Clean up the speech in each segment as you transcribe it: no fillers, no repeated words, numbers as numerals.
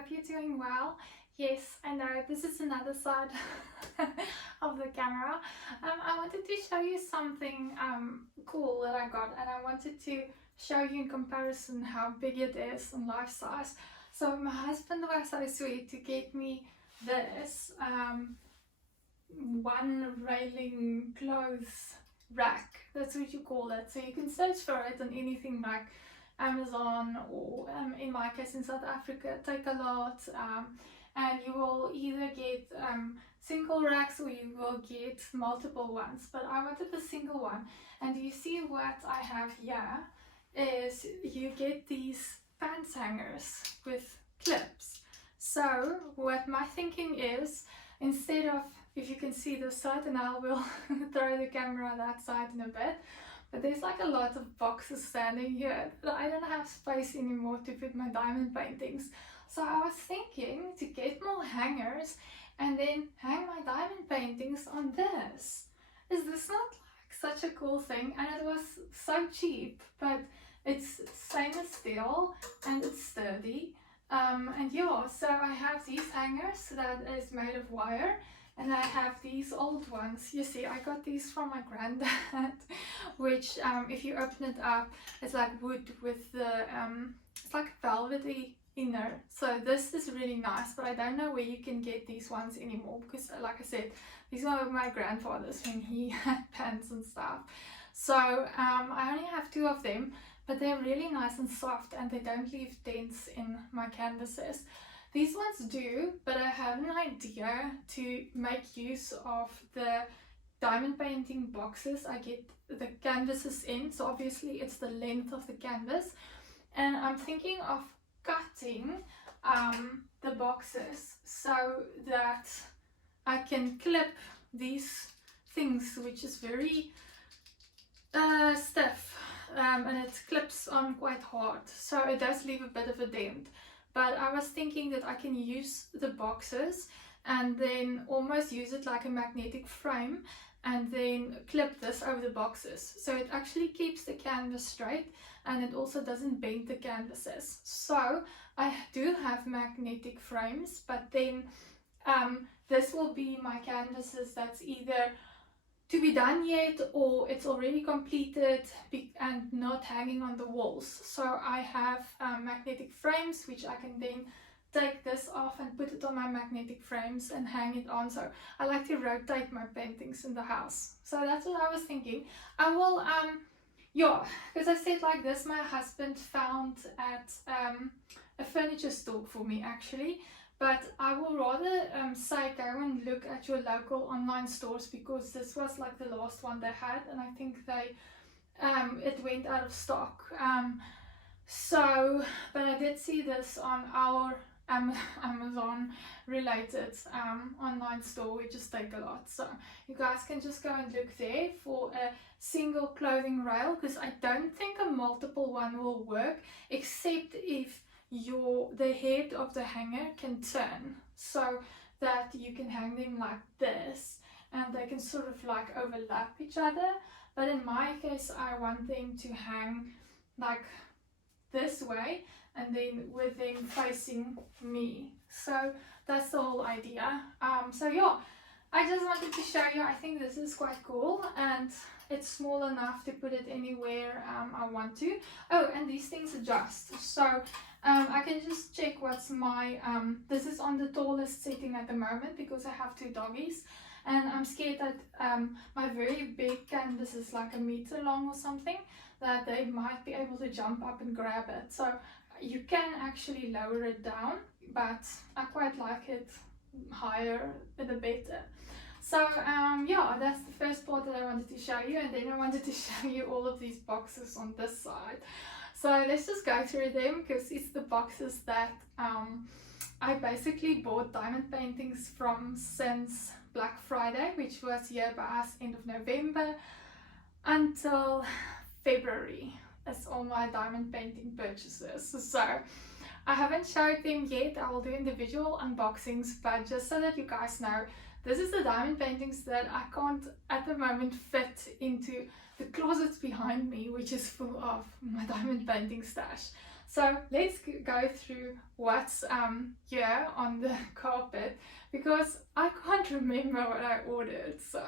hope you're doing well. Yes, I know this is another side of the camera. I wanted to show you something cool that I got, and I wanted to show you in comparison how big it is in life size. So my husband was so sweet to get me this one railing clothes rack. That's what you call it. So you can search for it on anything like Amazon or in my case in South Africa, Take a Lot, and you will either get single racks or you will get multiple ones, but I wanted the single one. And you see what I have here is you get these pants hangers with clips. So what my thinking is, instead of, if you can see this side, and I will throw the camera on that side in a bit, but there's like a lot of boxes standing here that I don't have space anymore to put my diamond paintings. So I was thinking to get more hangers and then hang my diamond paintings on this. Is this not like such a cool thing? And it was so cheap, but it's stainless steel and it's sturdy. And yeah, so I have these hangers that is made of wire, and I have these old ones. You see, I got these from my granddad, which if you open it up, it's like wood with the, it's like velvety inner. So this is really nice, but I don't know where you can get these ones anymore, because like I said, these were my grandfather's when he had pants and stuff. So I only have two of them, but they're really nice and soft and they don't leave dents in my canvases. These ones do, but I have an idea to make use of the diamond painting boxes I get the canvases in. So obviously it's the length of the canvas, and I'm thinking of cutting the boxes so that I can clip these things, which is very stiff, and it clips on quite hard, so it does leave a bit of a dent. But I was thinking that I can use the boxes and then almost use it like a magnetic frame and then clip this over the boxes, so it actually keeps the canvas straight and it also doesn't bend the canvases. So I do have magnetic frames, but then this will be my canvases that's either to be done yet or it's already completed and not hanging on the walls. So I have magnetic frames which I can then take this off and put it on my magnetic frames and hang it on. So I like to rotate my paintings in the house. So that's what I was thinking. I will yeah, because I said like this, my husband found at a furniture store for me actually. But I will rather say go and look at your local online stores, because this was like the last one they had, and I think they it went out of stock. So, but I did see this on our Amazon related online store, which is Take a Lot. So you guys can just go and look there for a single clothing rail, because I don't think a multiple one will work, except if the head of the hanger can turn so that you can hang them like this and they can sort of like overlap each other. But in my case, I want them to hang like this way and then with them facing me. So that's the whole idea. So yeah, I just wanted to show you. I think this is quite cool, and it's small enough to put it anywhere I want to. Oh, and these things adjust, so I can just check what's my this is on the tallest setting at the moment because I have two doggies, and I'm scared that my very big canvas is like 1 meter long or something, that they might be able to jump up and grab it. So you can actually lower it down, but I quite like it higher, the better. So yeah, that's the first part that I wanted to show you, and then I wanted to show you all of these boxes on this side. So let's just go through them, because it's the boxes that I basically bought diamond paintings from since Black Friday, which was here by us end of November until February. That's all my diamond painting purchases. So I haven't showed them yet. I will do individual unboxings, but just so that you guys know, this is the diamond paintings that I can't at the moment fit into the closets behind me, which is full of my diamond painting stash. So let's go through what's here on the carpet, because I can't remember what I ordered, so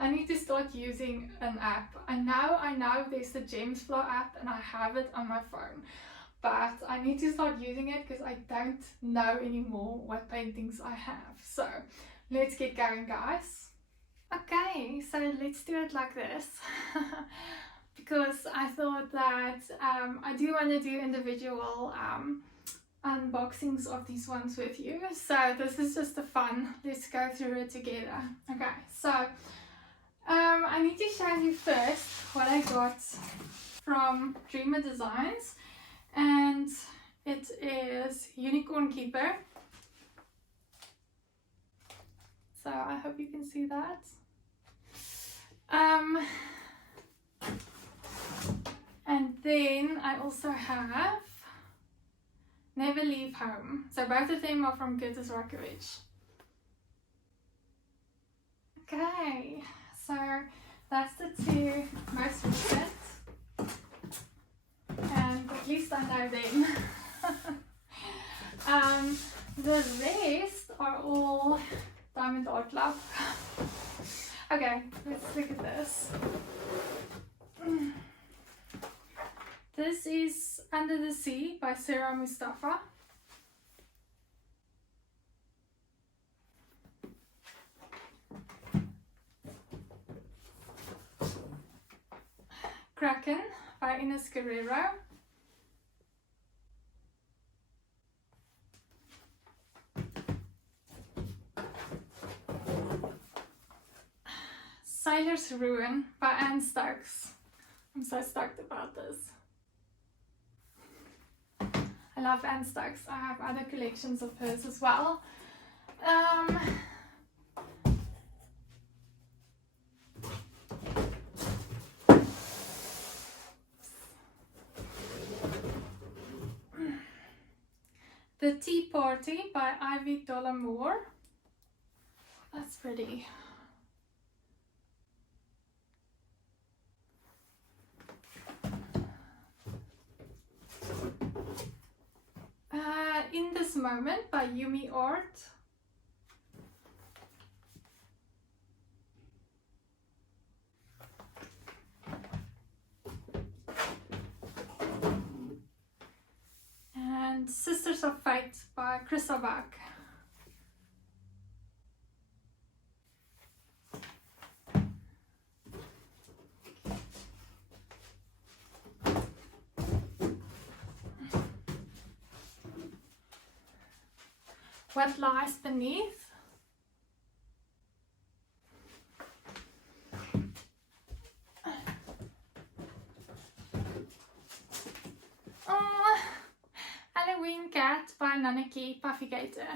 I need to start using an app. I know there's the Gems Flow app and I have it on my phone, but I need to start using it because I don't know anymore what paintings I have. So let's get going, guys. Okay, so let's do it like this. Because I thought that I do want to do individual unboxings of these ones with you. So this is just a fun, let's go through it together. Okay, so I need to show you first what I got from Dreamer Designs, and it is Unicorn Keeper. So I hope you can see that. And then I also have Never Leave Home. So both of them are from Curtis Rockowicz. Okay, so that's the two most recent. And at least I know them. The rest are all Diamond Art Club. Okay, let's look at this. This is Under the Sea by Sarah Mustafa. Kraken by Ines Guerrero. Sailor's Ruin by Anne Stokes. I'm so stoked about this. I love Anne Stokes. I have other collections of hers as well. The Tea Party by Ivy Dollar-Moore. That's pretty. In This Moment by Yumi Art. And Sisters of Fate by Krista Bach. What Lies Beneath. Oh, Halloween Cat by Nanaki Puffygator.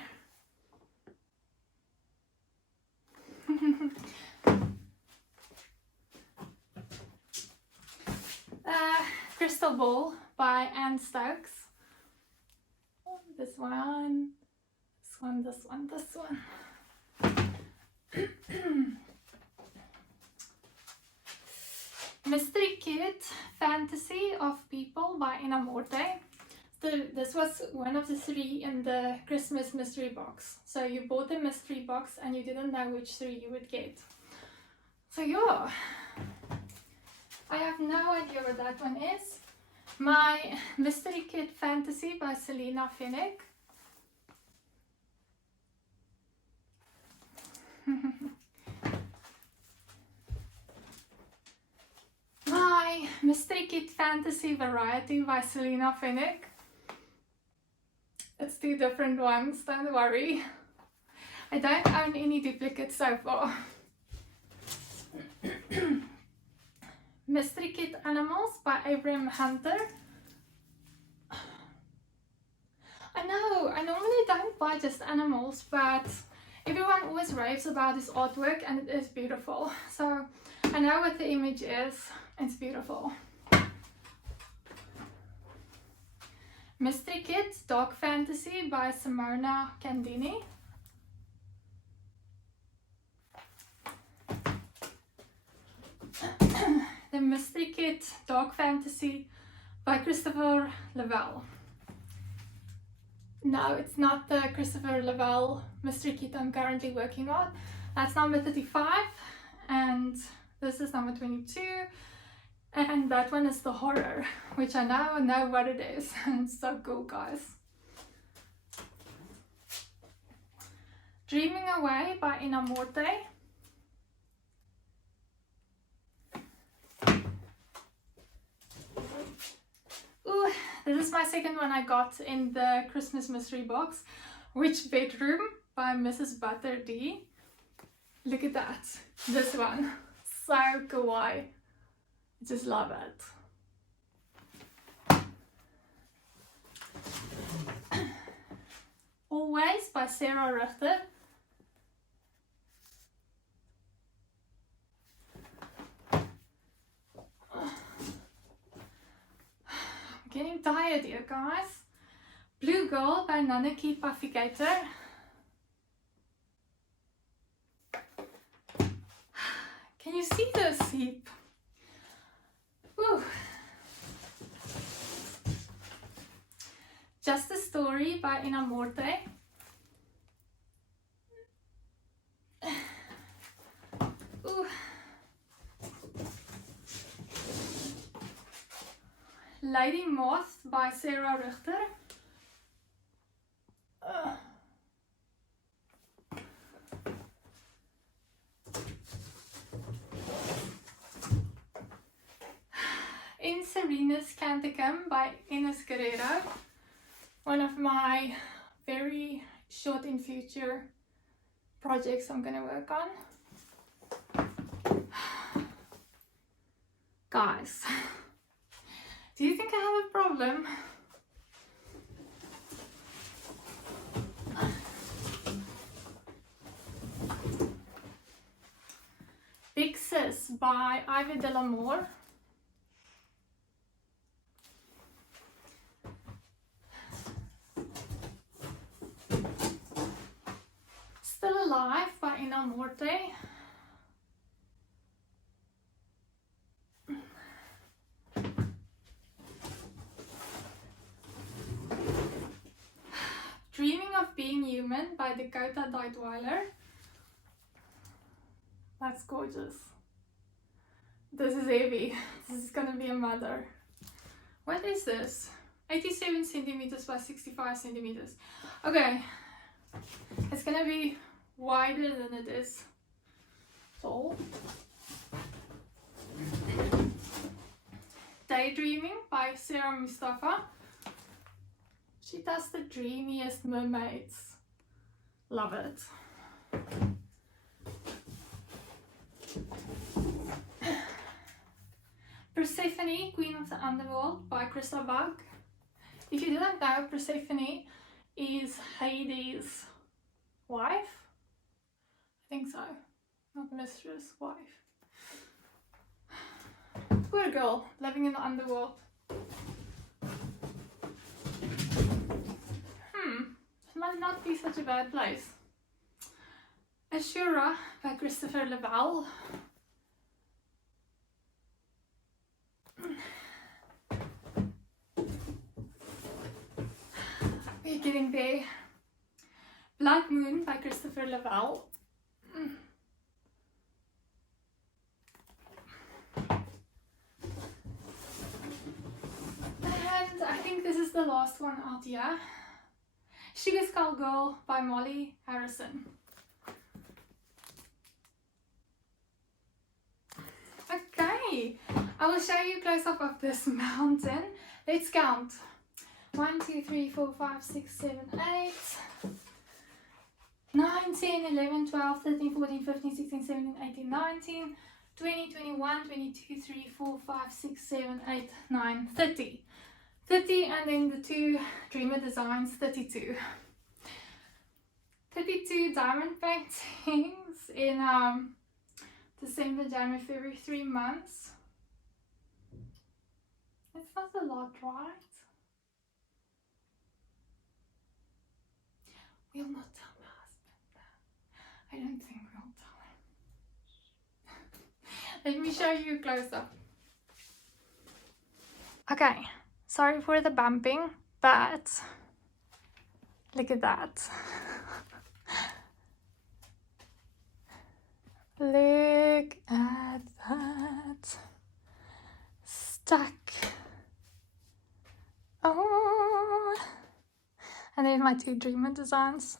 Crystal Ball by Anne Stokes. Oh, this one. This one. Mystery Kit Fantasy of People by Inamorte. This was one of the three in the Christmas mystery box. So you bought the mystery box and you didn't know which three you would get. So yeah, I have no idea what that one is. My Mystery Kit Fantasy by Selena Finnick. My Mystery Kit Fantasy Variety by Selena Finnick. It's two different ones, don't worry. I don't own any duplicates so far. Mystery Kit Animals by Abraham Hunter. I know, I normally don't buy just animals, but everyone always raves about this artwork and it is beautiful. So I know what the image is, it's beautiful. Mystery Kit Dark Fantasy by Simona Candini. The Mystery Kit Dark Fantasy by Christopher Lavelle. No, it's not the Christopher Lavelle mystery kit I'm currently working on. That's number 35, and this is number 22, and that one is the horror, which I now know what it is. It's so cool, guys. Dreaming Away by Inamorte. Ooh, this is my second one I got in the Christmas mystery box. Which Bedroom by Mrs. Butter D. Look at that. This one. So kawaii. I just love it. Always by Sarah Richter. I'm getting tired here, guys. Blue Girl by Nanaki Puffigator. Can you see this heap? Whew. Just a Story by Inamorte. Ooh. Lady Moth by Sarah Richter. In Serena's Canticum by Ines Guerrero. One of my very short in future projects I'm gonna work on. Guys, do you think I have a problem? Big Sis by Ivy Delamore. Still Alive by Inamorte. Dreaming of Being Human by Dakota Deitweiler. That's gorgeous. This is heavy. This is gonna be a mother. What is this? 87 centimeters by 65 centimeters. Okay. It's gonna be wider than it is tall. Daydreaming by Sarah Mustafa. She does the dreamiest mermaids. Love it. Persephone, Queen of the Underworld by Krista Bug. If you didn't know, Persephone is Hades' wife. I think so. Not mistress, wife. Poor girl, living in the underworld. It might not be such a bad place. Ashura by Christopher Lavelle. We're getting there. Blood Moon by Christopher Lavelle. And I think this is the last one out here. Sugar Skull Girl by Molly Harrison. Okay, I will show you a close up of this mountain. Let's count. 1, 2, 3, 4, 5, 6, 7, 8, 9, 10, 11, 12, 13, 14, 15, 16, 17, 18, 19, 20, 21, 22, 3, 4, 5, 6, 7, 8, 9, 30. 30, and then the two Dreamer Designs, 32. 32 diamond paintings in December, January, February, 3 months. It's not a lot, right? We'll not tell my husband that. I don't think we'll tell him. Let me show you a close-up. Okay, sorry for the bumping, but Look at that. Look at that. Stuck. Oh. And then my two dreamer designs.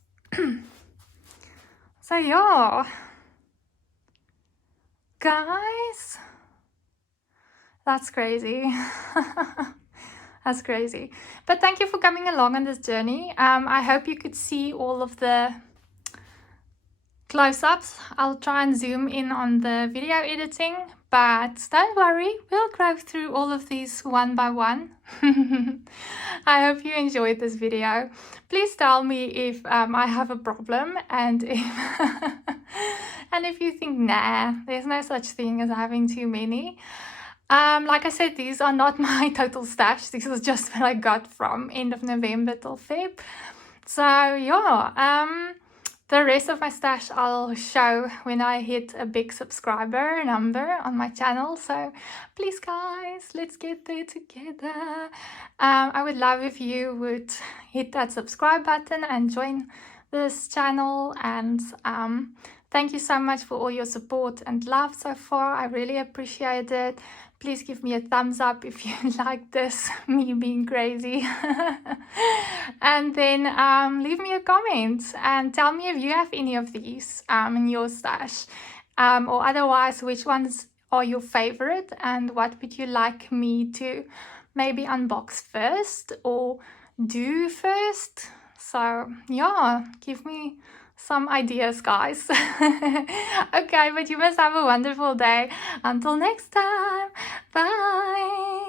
So yeah. Guys. That's crazy. That's crazy. But thank you for coming along on this journey. I hope you could see all of the close-ups. I'll try and zoom in on the video editing, but don't worry, we'll go through all of these one by one. I hope you enjoyed this video. Please tell me if I have a problem, and if and if you think, nah, there's no such thing as having too many. Like I said, these are not my total stash. This is just what I got from end of November till Feb. So yeah, the rest of my stash I'll show when I hit a big subscriber number on my channel. So please guys, let's get there together. I would love if you would hit that subscribe button and join this channel, and thank you so much for all your support and love so far. I really appreciate it. Please give me a thumbs up if you like this, me being crazy. And then leave me a comment and tell me if you have any of these in your stash. Or otherwise, which ones are your favorite and what would you like me to maybe unbox first or do first? So yeah, give me some ideas, guys. Okay, but you must have a wonderful day. Until next time, bye.